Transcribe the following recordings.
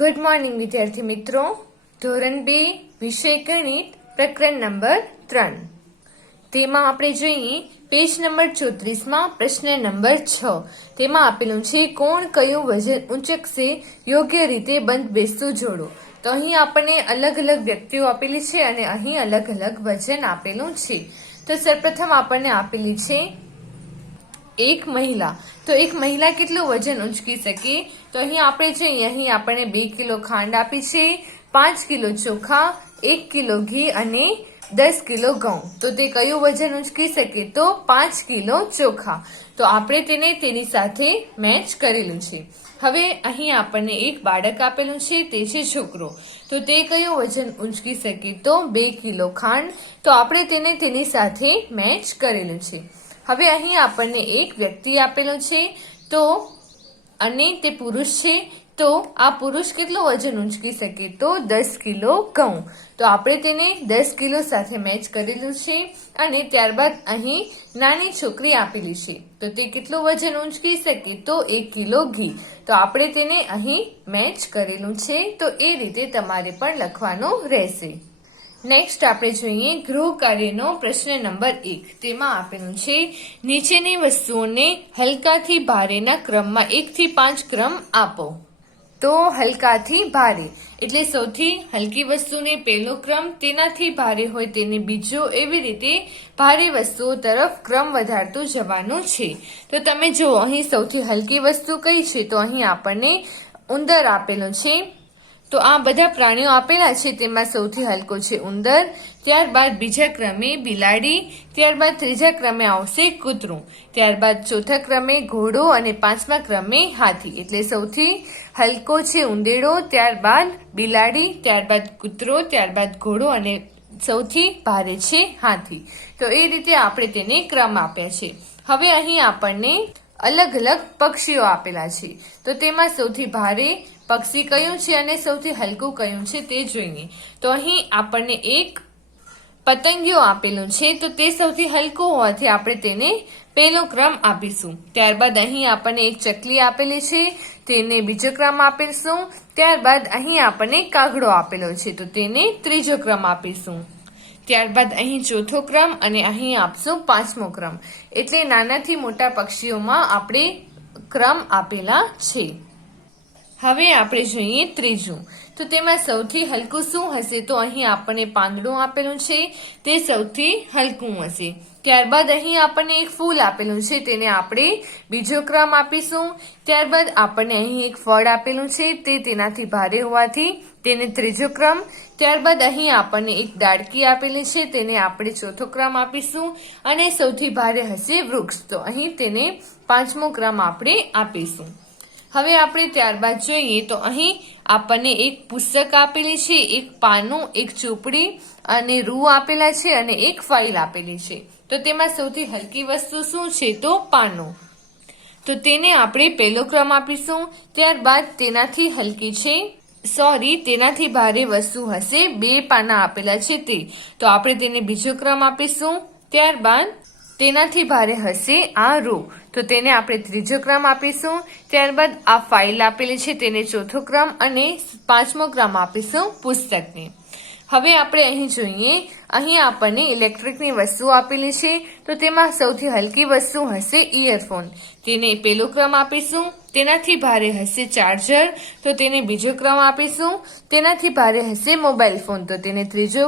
Good morning વિદ્યાર્થી મિત્રો. ધોરણ 2 વિષય ગણિત પ્રકરણ નંબર 3 તેમાં આપણે જોઈએ પેજ નંબર 34 પ્રશ્ન નંબર 6. તેમાં આપેલું છે કોણ કયું વજન ઊંચકશે, યોગ્ય રીતે બંધ બેસતું જોડો. તો અહીં આપણને અલગ અલગ વ્યક્તિઓ આપેલી છે અને અહીં અલગ અલગ વજન આપેલું છે. તો સૌપ્રથમ આપણને આપેલી છે એક મહિલા. તો એક મહિલા કેટલું વજન ઉંચકી શકે? તો અહીં આપણે જોઈએ, અહીં આપણને 2 કિલો ખાંડ આપી છે, 5 કિલો ચોખા, 1 કિલો ઘી અને 10 કિલો ઘઉં. તો તે કયું વજન ઉંચકી શકે? તો 5 કિલો ચોખા. તો આપણે તેને તેની સાથે મેચ કરેલું છે. હવે અહીં આપણને એક બાળક આપેલું છે, તે છે છોકરો. તો તે કયું વજન ઉંચકી શકે? તો 2 કિલો ખાંડ. તો આપણે તેને તેની સાથે મેચ કરેલું છે. હવે અહીં આપણને એક વ્યક્તિ આપેલો છે તો અને તે પુરુષ છે. તો આ પુરુષ કેટલું વજન ઉંચકી શકે? તો 10 કિલો ઘઉં. તો આપણે તેને 10 કિલો સાથે મેચ કરેલું છે. અને ત્યારબાદ અહીં નાની છોકરી આપેલી છે, તો તે કેટલું વજન ઉંચકી શકે? તો 1 કિલો ઘી. તો આપણે તેને અહીં મેચ કરેલું છે. તો એ રીતે તમારે પણ લખવાનું રહેશે. નેક્સ્ટ આપણે જોઈએ ગૃહ કાર્યનો પ્રશ્ન નંબર 1. તેમાં આપેલું છે નીચેની વસ્તુઓને હલકાથી ભારેના ક્રમમાં 1 થી 5 ક્રમ આપો. તો હલકાથી ભારે એટલે સૌથી હલકી વસ્તુને પહેલો ક્રમ, તેનાથી ભારે હોય તેને બીજો, એવી રીતે ભારે વસ્તુઓ તરફ ક્રમ વધારતું જવાનું છે. તો તમે જુઓ, અહીં સૌથી હલકી વસ્તુ કઈ છે? તો અહીં આપણને ઉંદર આપેલો છે. તો આ બધા પ્રાણીઓ આપેલા છે, તેમાં સૌથી હલકો છે ઉંદર, ત્યારબાદ બીજા ક્રમે બિલાડી, ત્યારબાદ ત્રીજા ક્રમે આવશે કૂતરું, ત્યારબાદ ચોથા ક્રમે ઘોડો અને પાંચમા ક્રમે હાથી. એટલે સૌથી હલકો છે ઉંદેડો, ત્યારબાદ બિલાડી, ત્યારબાદ કૂતરો, ત્યારબાદ ઘોડો અને સૌથી ભારે છે હાથી. તો એ રીતે આપણે તેને ક્રમ આપ્યા છે. હવે અહીં આપણને અલગ અલગ પક્ષીઓ આપેલા છે. તો તેમાં સૌથી ભારે પક્ષી કયું છે અને સૌથી હલકું કયું છે તે જોઈએ. તો અહીં આપણને એક પતંગિયો આપેલું છે. તો તે સૌથી હલકું હોવાથી આપણે તેને પહેલો ક્રમ આપીશું. ત્યારબાદ અહીં આપણને એક ચકલી આપેલી છે, તેને બીજો ક્રમ આપીશું. ત્યારબાદ અહીં આપણને કાગડો આપેલો છે, તો તેને ત્રીજો ક્રમ આપીશું. ત્યારબાદ અહીં ચોથો ક્રમ અને અહીં આપશું 5મો ક્રમ. એટલે નાનાથી મોટા પક્ષીઓમાં આપણે ક્રમ આપેલા છે. હવે આપણે જોઈએ ત્રીજું. તો તેમાં સૌથી હલકું શું હશે? તો અહીં આપણને પાંદડું આપેલું છે, તે સૌથી હલકું હશે. ત્યારબાદ અહીં આપણને એક ફૂલ આપેલું છે, તેને આપણે બીજો ક્રમ આપીશું. ત્યારબાદ આપણને અહીં એક ફળ આપેલું છે, તે તેનાથી ભારે હોવાથી તેને ત્રીજો ક્રમ. ત્યારબાદ અહીં આપણને એક ડાળકી આપેલી છે, તેને આપણે ચોથો ક્રમ આપીશું. અને સૌથી ભારે હશે વૃક્ષ, તો અહીં તેને 5મો ક્રમ આપણે આપીશું. હવે આપણે ત્યારબાદ જોઈએ તો અહીં આપણને એક પુસ્તક આપેલી છે, એક પાનું, એક ચોપડી અને રૂ આપેલા છે અને એક ફાઇલ આપેલી છે. તો તેમાં સૌથી હલકી વસ્તુ શું છે? તો પાનું. તો તેને આપણે પહેલો ક્રમ આપીશું. ત્યારબાદ તેનાથી હલકી છે તેનાથી ભારે વસ્તુ હશે, 2 પાના આપેલા છે તે, તો આપણે તેને બીજો ક્રમ આપીશું. ત્યારબાદ તેનાથી ભારે હશે આ રૂ, તો તેને આપણે ત્રીજો ક્રમ આપીશું. ત્યારબાદ આ ફાઇલ આપેલી છે, તેને ચોથો ક્રમ અને 5મો ક્રમ આપીશું પુસ્તકને. હવે આપણે અહીં જોઈએ, અહીં આપણને ઇલેક્ટ્રિકની વસ્તુ આપેલી છે. તો તેમાં સૌથી હલકી વસ્તુ હશે ઇયરફોન, તેને પહેલો ક્રમ આપીશું. તેનાથી ભારે હશે ચાર્જર, તો તેને બીજો ક્રમ આપીશું. તેનાથી ભારે હશે મોબાઈલ ફોન, તો તેને ત્રીજો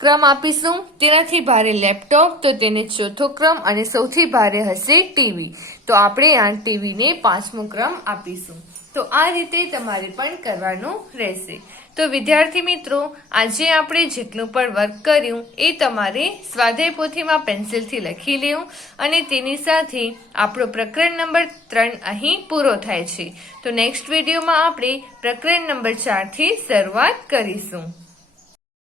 ક્રમ આપીશું. તેનાથી ભારે લેપટોપ, તો તેને ચોથો ક્રમ અને સૌથી ભારે હશે ટીવી, તો આપણે આ ટીવીને 5મો ક્રમ આપીશું. તો આ રીતે તમારે પણ કરવાનું રહેશે. તો વિદ્યાર્થી મિત્રો, આજે આપણે જેટલું પણ વર્ક કર્યું એ તમારે સ્વાધ્યાય પોથીમાં પેન્સિલથી લખી લેવું અને તેની સાથે આપણો પ્રકરણ નંબર 3 અહીં પૂરો થાય છે. તો નેક્સ્ટ વિડીયોમાં આપણે પ્રકરણ નંબર 4 થી શરૂઆત કરીશું.